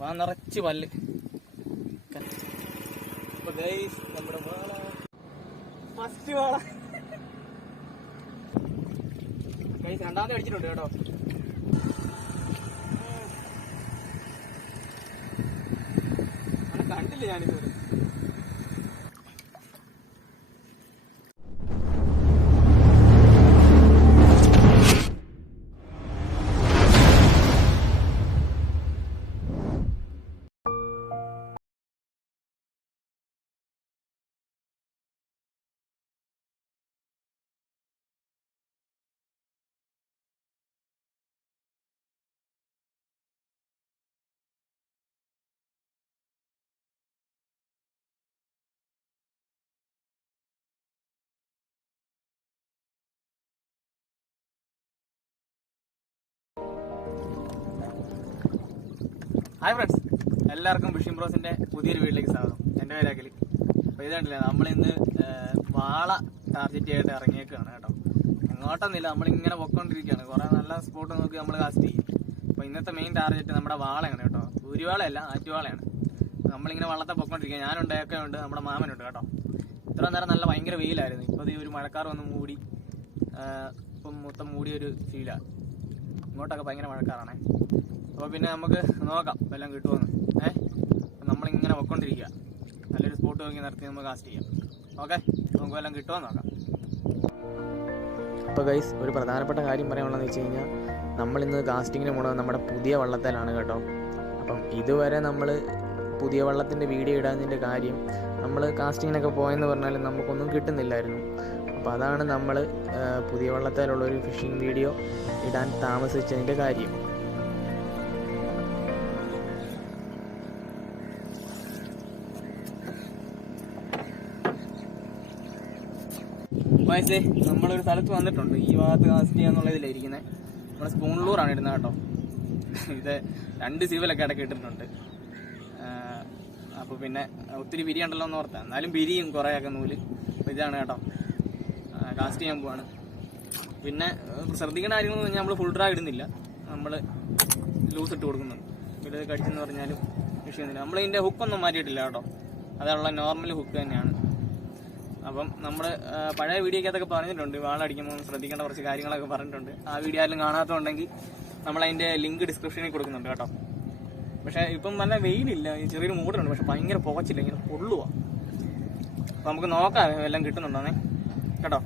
വാ നിറച്ച് പല്ല്. നമ്മുടെ വാള ഫസ്റ്റ് വാള രണ്ടാമത്തെ അടിച്ചിട്ടുണ്ട് കേട്ടോ. കണ്ടില്ല ഞാനിതുവരെ. ഹായ് ഫ്രണ്ട്സ്, എല്ലാവർക്കും ഫിഷിംഗ് ബ്രോസിന്റെ പുതിയൊരു വീട്ടിലേക്ക് സ്വാഗതം. എൻ്റെ പേര് അഖിൽ. അപ്പോൾ ഇത് കണ്ടില്ലേ, നമ്മളിന്ന് വാള ടാർഗറ്റ് ആയിട്ട് ഇറങ്ങിയേക്കാണ് കേട്ടോ. എങ്ങോട്ടൊന്നുമില്ല, നമ്മളിങ്ങനെ പൊക്കോണ്ടിരിക്കുകയാണ്. കുറേ നല്ല സ്പോട്ട് നോക്കി നമ്മൾ കാസ്റ്റ് ചെയ്യും. അപ്പോൾ ഇന്നത്തെ മെയിൻ ടാർഗറ്റ് നമ്മുടെ വാളയാണ് കേട്ടോ. ഊരുവാളയല്ല, ആറ്റുവാളയാണ്. നമ്മളിങ്ങനെ വള്ളത്തെ പൊക്കോണ്ടിരിക്കുക. ഞാനുണ്ട്, ഒക്കെ ഉണ്ട്, നമ്മുടെ മാമനുണ്ട് കേട്ടോ. ഇത്ര നേരം നല്ല ഭയങ്കര വെയിലായിരുന്നു. ഇപ്പോൾ ഈ ഒരു മഴക്കാർ വന്ന് മൂടി, ഇപ്പം മൊത്തം മൂടിയൊരു ഫീലാണ്. ഇങ്ങോട്ടൊക്കെ ഭയങ്കര മഴക്കാറാണേ. അപ്പോൾ പിന്നെ നമുക്ക് നോക്കാം വല്ലതും കിട്ടുമെന്ന്. നമ്മളിങ്ങനെ പൊയ്ക്കൊണ്ടിരിക്കുക. നല്ലൊരു സ്പോട്ട് നോക്കി നിർത്തി നമുക്ക് കാസ്റ്റ് ചെയ്യാം. ഓക്കെ, നമുക്ക് വല്ലതും കിട്ടുമെന്ന് നോക്കാം. അപ്പോൾ ഗൈസ്, ഒരു പ്രധാനപ്പെട്ട കാര്യം പറയാനുള്ളതെന്ന് വെച്ച് കഴിഞ്ഞാൽ, നമ്മളിന്ന് കാസ്റ്റിങ്ങിന് പോണത് നമ്മുടെ പുതിയ വള്ളത്തിലാണ് കേട്ടോ. അപ്പം ഇതുവരെ നമ്മൾ പുതിയ വള്ളത്തിൻ്റെ വീഡിയോ ഇടാതിൻ്റെ കാര്യം, നമ്മൾ കാസ്റ്റിങ്ങിനൊക്കെ പോയെന്ന് പറഞ്ഞാലും നമുക്കൊന്നും കിട്ടുന്നില്ലായിരുന്നു. അപ്പോൾ അതാണ് നമ്മൾ പുതിയ വള്ളത്തിലുള്ളൊരു ഫിഷിംഗ് വീഡിയോ ഇടാൻ താമസിച്ചതിൻ്റെ കാര്യം. വയസ്സേ, നമ്മളൊരു സ്ഥലത്ത് വന്നിട്ടുണ്ട്. ഈ ഭാഗത്ത് കാസ്റ്റ് ചെയ്യാന്നുള്ളതിലായിരിക്കുന്നത്. നമ്മുടെ സ്പൂൺലൂറാണ് ഇടുന്നത് കേട്ടോ. ഇത് 2 സിവലൊക്കെ ഇടയ്ക്ക് ഇട്ടിട്ടുണ്ട്. അപ്പോൾ പിന്നെ ഒത്തിരി പിരിയുണ്ടല്ലോ എന്ന് ഓർത്താൽ, എന്നാലും പിരിയും കുറേയൊക്കെ നൂല്. അപ്പോൾ ഇതാണ് കേട്ടോ, കാസ്റ്റ് ചെയ്യാൻ പോവാണ്. പിന്നെ ശ്രദ്ധിക്കേണ്ട കാര്യങ്ങളെന്ന് പറഞ്ഞാൽ നമ്മൾ ഫുൾ ഡ്രാഗ് ഇടുന്നില്ല, നമ്മൾ ലൂസ് ഇട്ട് കൊടുക്കുന്നുണ്ട്. ഇത് കടിച്ചെന്ന് പറഞ്ഞാലും വിഷയമൊന്നുമില്ല. നമ്മളിതിൻ്റെ ഹുക്കൊന്നും മാറ്റിയിട്ടില്ല കേട്ടോ, അതുള്ള നോർമൽ ഹുക്ക് തന്നെയാണ്. അപ്പം നമ്മൾ പഴയ വീഡിയോക്കകത്തൊക്കെ പറഞ്ഞിട്ടുണ്ട്, വാളടിക്കുമ്പോൾ ശ്രദ്ധിക്കേണ്ട കുറച്ച് കാര്യങ്ങളൊക്കെ പറഞ്ഞിട്ടുണ്ട്. ആ വീഡിയോ ആയാലും കാണാത്തതുണ്ടെങ്കിൽ നമ്മളതിൻ്റെ ലിങ്ക് ഡിസ്ക്രിപ്ഷനിൽ കൊടുക്കുന്നുണ്ട് കേട്ടോ. പക്ഷേ ഇപ്പം നല്ല വെയിലില്ല, ചെറിയൊരു മൂടുണ്ട്, പക്ഷെ ഭയങ്കര പുകച്ചില്ല, ഇങ്ങനെ പൊള്ളുക. അപ്പം നമുക്ക് നോക്കാം എല്ലാം കിട്ടുന്നുണ്ടോന്നേ കേട്ടോ.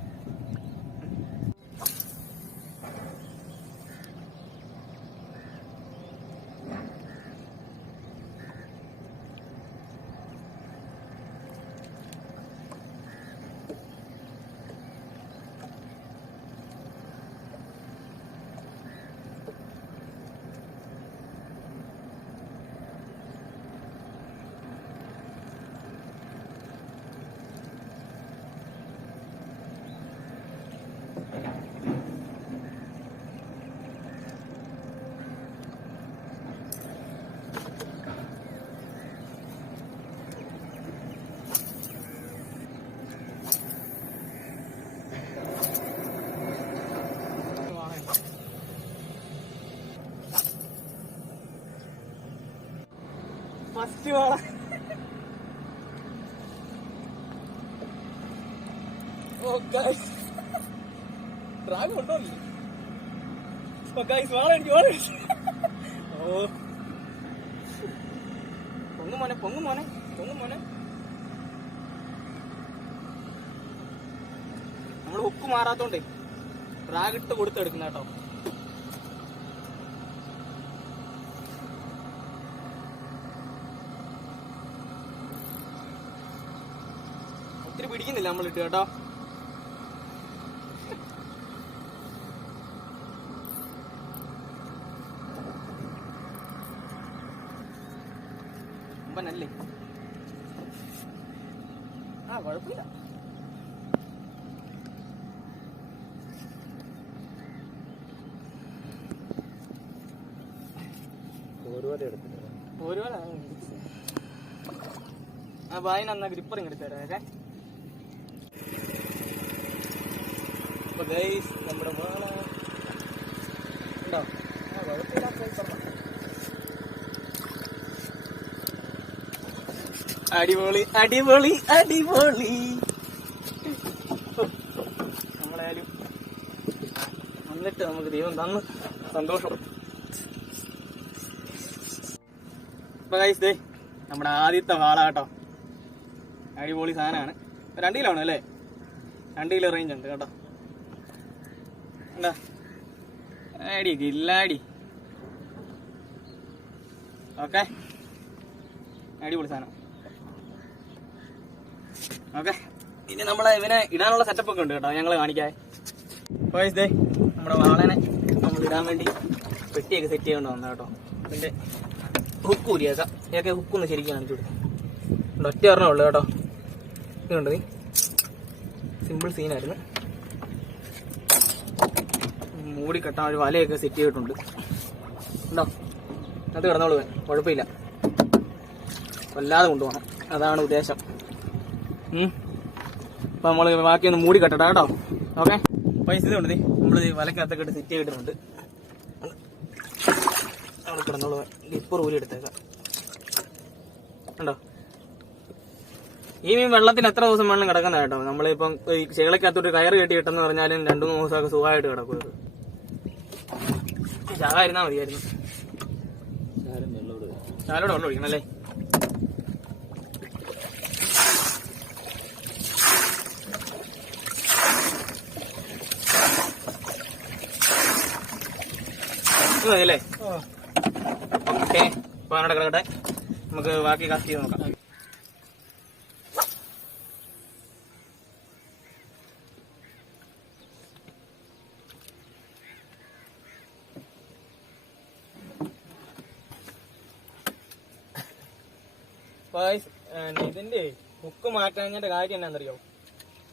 ഫസ്റ്റ് വാള ഡ്രാഗ് കൊണ്ടോല്ലേ? വാള അടിച്ചു. ഓ, പൊങ്ങു മോനെ, പൊങ്ങു മോനെ, പൊങ്ങു മോനെ. നമ്മള് ഹുക്ക് മാറാത്തോണ്ടേ ഡ്രാഗ് ഇട്ട് കൊടുത്തെടുക്കുന്ന കേട്ടോ. ഒത്തിരി പിടിക്കുന്നില്ല നമ്മളിട്ട് കേട്ടോ. അല്ലേ? കുഴപ്പമില്ല. ഒരുപോലെ ബായിനെന്നാ ഗ്രിപ്പർ ഇങ്ങോട്ട് തരാം. അപ്പൊ ഗൈസ്, നമ്മുടെ വാള ഉണ്ടോ? കുഴപ്പമില്ല. അടിപൊളി അടിപൊളി അടിപൊളി. നമ്മളായാലും വന്നിട്ട് നമുക്ക് ദൈവം തന്ന് സന്തോഷം. ഇപ്പൊ ഗൈസ് ദേ നമ്മുടെ ആദ്യത്തെ വാള കേട്ടോ. അടിപൊളി സാധനമാണ്. 2 കിലോ ആണ് അല്ലേ? 2 കിലോ റേഞ്ച് ഉണ്ട് കേട്ടോ. എന്താ അടി ഗില്ലാടി. ഓക്കെ, അടിപൊളി സാധനം. ഓക്കെ, ഇനി നമ്മളെ ഇവനെ ഇടാനുള്ള സെറ്റപ്പ് ഒക്കെ ഉണ്ട് കേട്ടോ, ഞങ്ങൾ കാണിക്കാൻ. ഗൈസ് ദേ നമ്മുടെ വാളനെ നമ്മൾ ഇടാൻ വേണ്ടി പെട്ടിയൊക്കെ സെറ്റ് ചെയ്യേണ്ടി വന്നു കേട്ടോ. അതിന്റെ ഹുക്ക് ഊരിയേക്കാം. ഇതൊക്കെ ഹുക്കൊന്ന് ശരിക്കും കാണിച്ചു കൊടുക്കും. ഒറ്റ ഒരെണ്ണേ ഉള്ളു കേട്ടോ. ഇതുണ്ട്, സിമ്പിൾ സീനായിരുന്നു. മൂടി കെട്ടാൻ ഒരു വലയൊക്കെ സെറ്റ് ചെയ്തിട്ടുണ്ട്. ഉണ്ടോ? അത് കിടന്നോളൂ, കുഴപ്പമില്ല. വല്ലാതെ കൊണ്ടുപോകണം, അതാണ് ഉദ്ദേശം. അപ്പൊ നമ്മൾ ബാക്കിയൊന്ന് മൂടി കെട്ടട്ടാ കേട്ടോ. ഓക്കെ, പൈസ ഇതുണ്ട്. നമ്മൾ വലക്കകത്തൊക്കെ ഇട്ട് സെറ്റ് ചെയ്തിട്ടുണ്ട്. അവിടെ കിടന്നോളൂ, ലിപ്പർ ഊരി എടുത്തേക്കാം. ഉണ്ടോ? ഈ മീൻ വെള്ളത്തിൽ എത്ര ദിവസം വേണം കിടക്കുന്ന കേട്ടോ. നമ്മളിപ്പം ഈ ചേളക്കകത്തോട്ട് കയറ് കെട്ടി കിട്ടുന്ന പറഞ്ഞാലും 2-3 ദിവസമൊക്കെ സുഖമായിട്ട് കിടക്കും. ഇത് ചാകായിരുന്നാ മതിയായിരുന്നു. ചാലോടെ വെള്ളം ഒഴിക്കണം അല്ലേ? മതിയല്ലേ? ഓക്കെ, അപ്പൊ അങ്ങനെ കിടക്കട്ടെ. നമുക്ക് ബാക്കി കാസ്റ്റ് ചെയ്ത് നോക്കാം. ഇതിന്റെ ഹുക്ക് മാറ്റാഞ്ഞതിന്റെ കാര്യം എന്നാന്നറിയോ?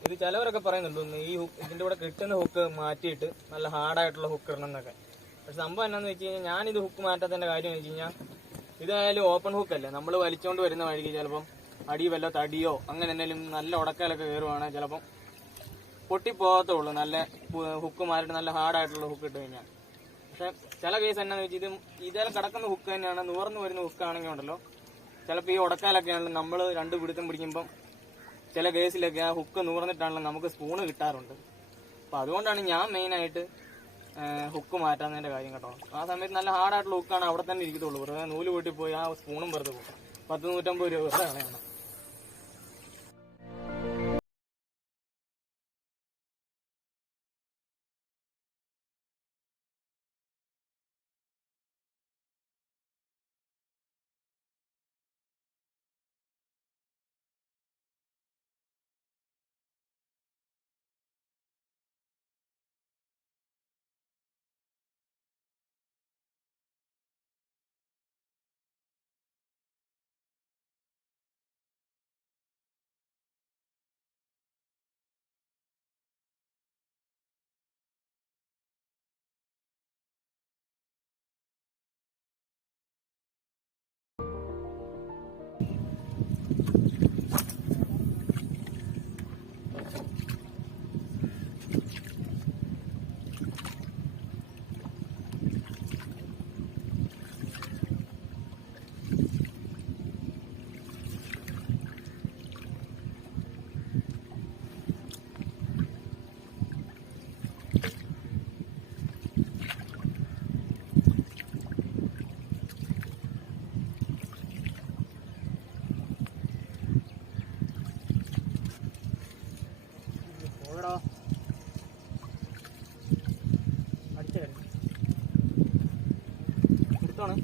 ഇത് ചിലവരൊക്കെ പറയുന്നുണ്ട് ഈ ഇതിന്റെ കൂടെ കിട്ടുന്ന ഹുക്ക് മാറ്റിയിട്ട് നല്ല ഹാർഡായിട്ടുള്ള ഹുക്ക് ഇടണം എന്നൊക്കെ. പക്ഷെ സംഭവം എന്നാന്ന് വെച്ച് കഴിഞ്ഞാൽ ഞാനിത് ഹുക്ക് മാറ്റാത്തതിന്റെ കാര്യം എന്ന് വെച്ച് കഴിഞ്ഞാൽ ഇതായാലും ഓപ്പൺ ഹുക്ക് അല്ലേ, നമ്മൾ വലിച്ചോണ്ട് വരുന്ന വഴിക്ക് ചിലപ്പം അടി വല്ല തടിയോ അങ്ങനെ എന്തെങ്കിലും നല്ല ഉടക്കാലൊക്കെ കയറുവാണെങ്കിൽ ചിലപ്പം പൊട്ടിപ്പോകത്തുള്ളൂ. നല്ല ഹുക്ക് മാറിയിട്ട് നല്ല ഹാർഡായിട്ടുള്ള ഹുക്ക് ഇട്ട് കഴിഞ്ഞാൽ. പക്ഷെ ചില കേസ് എന്നാന്ന് വെച്ചാൽ ഇതേലെ കിടക്കുന്ന ഹുക്ക് തന്നെയാണ്, നൂർന്ന് വരുന്ന ഹുക്ക് ആണെങ്കിൽ ഉണ്ടല്ലോ ചിലപ്പോൾ ഈ ഉടക്കാലൊക്കെ ആണല്ലോ നമ്മൾ 2 പിടുത്തം പിടിക്കുമ്പം ചില കേസിലൊക്കെ ആ ഹുക്ക് നൂർന്നിട്ടാണല്ലോ നമുക്ക് സ്പൂണ് കിട്ടാറുണ്ട്. അപ്പം അതുകൊണ്ടാണ് ഞാൻ മെയിനായിട്ട് ഹുക്ക് മാറ്റാന്നതിന്റെ കാര്യം കേട്ടോ. ആ സമയത്ത് നല്ല ഹാർഡായിട്ടുള്ള ഹുക്കാണ് അവിടെ തന്നെ ഇരിക്കത്തുള്ളൂ. വെറുതെ നൂല് പൊട്ടി പോയി ആ സ്പൂണും വെറുതെ പോകും. 100-150 രൂപ വെറുതെ കളയണം. എടുത്തോണേ.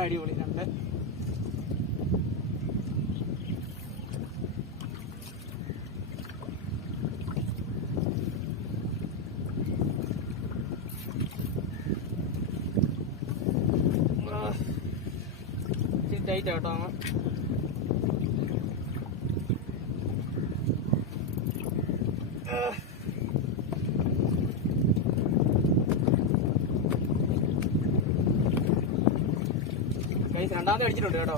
അടിപൊളി. രണ്ട് ടൈറ്റ് ആട്ടോ. രണ്ടാമത്തെ അടിച്ചിട്ടുണ്ട് കേട്ടോ.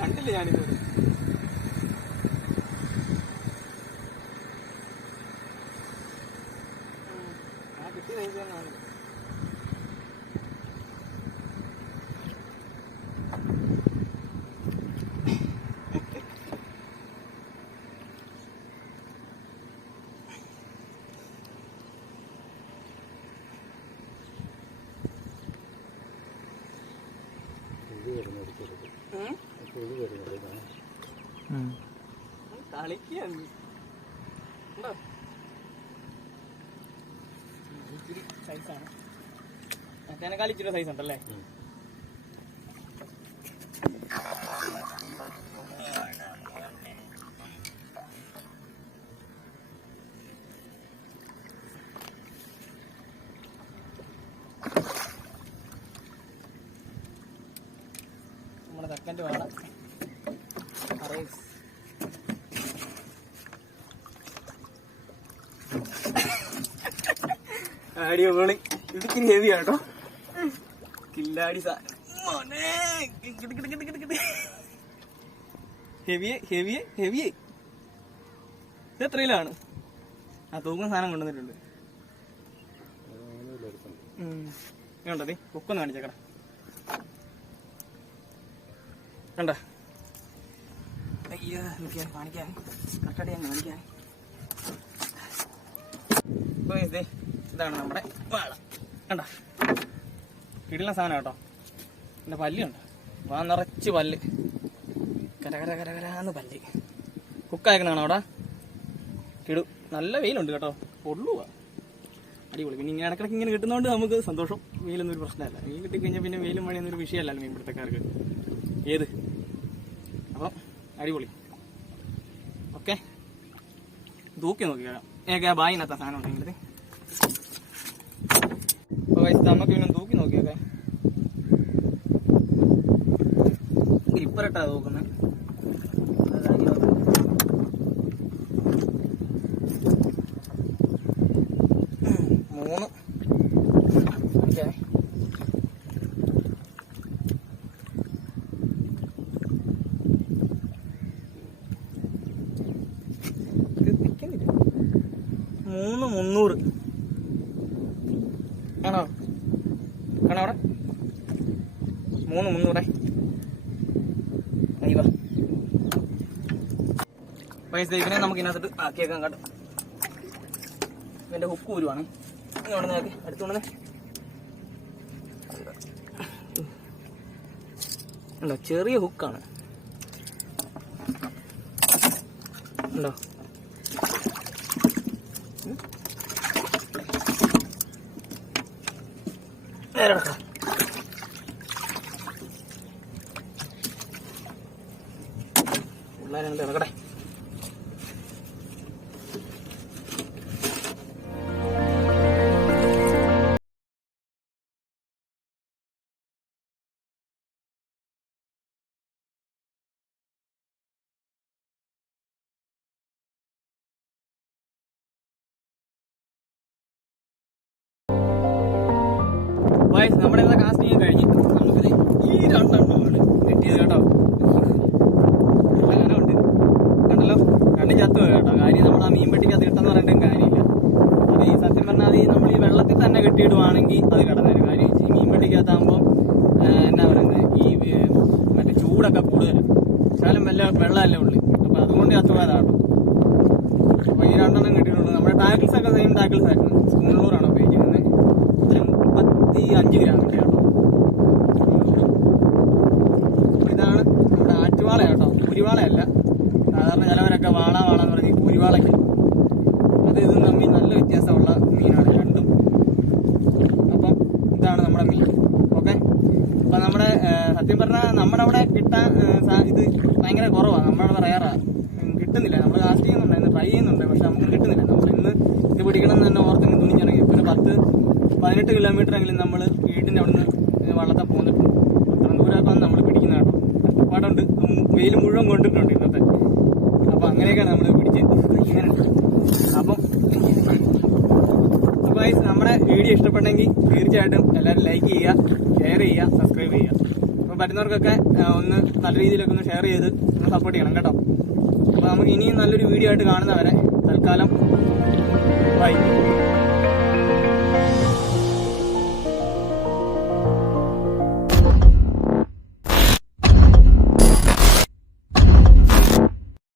കണ്ടില്ല ഞാനിത്. കിട്ടിയ സൈസ് തന്നെയാണ്. കളിക്കാണ് ഇച്ചിരി സൈസാണ്. മറ്റേനേക്കാൾ ഇച്ചിരി സൈസ് ഉണ്ടല്ലേ? നമ്മുടെ സെക്കൻഡ് വേണം. അടിപൊളി. ഇടുക്കി ഹെവി ആട്ടോ. കില്ലാടി ഹെവിയെ ഹെവിയെ ഹെവിയെ. ഇത് എത്രയിലാണ്? ആ തൂക്കുന്ന സാധനം കൊണ്ടുവന്നിട്ടുണ്ട്. കണ്ടോ ബുക്കൊന്ന് കാണിച്ചേക്കട. കണ്ട അയ്യോ എനിക്കാൻ കാണിക്കാൻ കറക്റ്റായിട്ട് ഞാൻ കാണിക്കാൻ. ഇതാണ് നമ്മുടെ വാള. കണ്ട കിടിലൻ സാധനം കേട്ടോ. എൻ്റെ പല്ലുണ്ട്, വാ നിറച്ച് പല്ല്, കരകര കരകരാന്ന് പല്ല്. കുക്കായക്കണാണോ അവിടെ? കിടു. നല്ല വെയിലുണ്ട് കേട്ടോ, പൊള്ളുക. അടിപൊളി. പിന്നെ ഇങ്ങനെ ഇടക്കിടക്ക് ഇങ്ങനെ കിട്ടുന്നതുകൊണ്ട് നമുക്ക് സന്തോഷം. വെയിലൊന്നും ഒരു പ്രശ്നമല്ല. വെയിൽ കിട്ടിക്കഴിഞ്ഞാൽ പിന്നെ വെയിലും മഴയൊന്നും ഒരു വിഷയമല്ലല്ലോ മീൻപിടുത്തക്കാർക്ക്. ഏത് അപ്പം അടിപൊളി. ഓക്കെ, തൂക്കി നോക്കിക്കാം. ഏക ബായിനകത്ത സാധനം ഉണ്ടെങ്കിൽ നമുക്ക് പിന്നെ തൂക്കി നോക്കിയൊക്കെ. ഗ്രിപ്പറിട്ടാ തൂക്കുന്നത്. മൂന്ന് മൂന്ന് 300 ആണോ? ആണോ അവിടെ? 3 300. അയ്യോ പൈസ ഇതിനെ നമുക്ക് ഇതിനകത്തിട്ട് ആക്കിയേക്കാൻ കേട്ടോ. ഇവൻ്റെ ഹുക്ക് ഊരുവാണ്. ഇങ്ങോട്ട് നോക്കി അടുത്തുകൊണ്ടേ ഉണ്ടോ, ചെറിയ ഹുക്കാണ്. ഉണ്ടോ? നേരെ കിടക്കാം. പിള്ളേരെ ഇറക്കട്ടെ. നമ്മുടെ കാസ്റ്റിംഗ് കഴിഞ്ഞ് നമുക്കിത് ഈ 2 എണ്ണമാണ് കിട്ടിയത് കേട്ടോ. നല്ല കനമുണ്ട്. കണ്ടല്ലോ, കണ്ണി ചത്തു പോയി കേട്ടോ. കാര്യം നമ്മൾ ആ മീൻ പെട്ടിക്കകത്ത് കിട്ടുന്ന പറഞ്ഞിട്ടും കാര്യമില്ല. ആണെങ്കിൽ അത് കിടന്നേരും. കാര്യം ഈ മീൻപെട്ടിക്കകത്താകുമ്പോൾ എന്നാ പറയുന്നത്, ഈ മറ്റേ ചൂടൊക്കെ കൂടുതലാണ്, ശകലം വെള്ളമല്ലേ ഉള്ളു. അപ്പൊ അതുകൊണ്ട് ചത്തുപോയതാണ്. അപ്പൊ ഈ 2 കിട്ടിയിട്ടുള്ളൂ. നമ്മുടെ ടാക്കിൾസ് ഒക്കെ സെയിം ടാക്കിൾസ് ആയിരുന്നു. സ്കൂളിലൂറാണ് ഉപയോഗിക്കുന്നത്. ഒരു 35 ഗ്രാം കിട്ടിയാട്ടോ. ഇതാണ് നമ്മുടെ ആറ്റുവാള കേട്ടോ, കൂരിവാളയല്ല. സാധാരണ ചിലവരൊക്കെ വാള എന്ന് പറഞ്ഞ് കൂരിവാളയ്ക്ക്, അത് ഇതും തമ്മിൽ നല്ല വ്യത്യാസമുള്ള മീനാണ് രണ്ടും. അപ്പം ഇതാണ് നമ്മുടെ മീൻ. ഓക്കെ, അപ്പൊ നമ്മുടെ സത്യം പറഞ്ഞാൽ നമ്മുടെ അവിടെ കിട്ടാൻ ഇത് ഭയങ്കര കുറവാണ്. നമ്മളവിടെ റയറാണ്, കിട്ടുന്നില്ല. നമ്മൾ കാസ്റ്റ് ചെയ്യുന്നുണ്ട്, ട്രൈ ചെയ്യുന്നുണ്ട്, പക്ഷെ നമുക്ക് കിട്ടുന്നില്ല. നമ്മൾ ഇന്ന് ഇത് പിടിക്കണം എന്ന് തന്നെ ഓർത്ത് തുണിഞ്ഞിറങ്ങി. ഒരു 10-18 കിലോമീറ്റർ എങ്കിലും നമ്മൾ വീട്ടിൻ്റെ അവിടെ നിന്ന് വള്ളത്തെ പോന്നിട്ടുണ്ട്. അത്ര ദൂരമൊക്കെ നമ്മൾ പിടിക്കുന്ന കേട്ടോ. കഷ്ടപ്പാടുണ്ട്, വെയിൽ മുഴുവൻ കൊണ്ടിട്ടുണ്ട് ഇന്നത്തെ. അപ്പൊ അങ്ങനെയൊക്കെയാണ് നമ്മൾ പിടിച്ച് ഇങ്ങനെ. അപ്പം നമ്മുടെ വീഡിയോ ഇഷ്ടപ്പെട്ടെങ്കിൽ തീർച്ചയായിട്ടും എല്ലാവരും ലൈക്ക് ചെയ്യുക, ഷെയർ ചെയ്യുക, സബ്സ്ക്രൈബ് ചെയ്യുക. അപ്പോൾ പറ്റുന്നവർക്കൊക്കെ ഒന്ന് നല്ല രീതിയിലൊക്കെ ഒന്ന് ഷെയർ ചെയ്ത് ഒന്ന് സപ്പോർട്ട് ചെയ്യണം കേട്ടോ. അപ്പോൾ നമുക്ക് ഇനിയും നല്ലൊരു വീഡിയോ ആയിട്ട് കാണുന്നവരെ തൽക്കാലം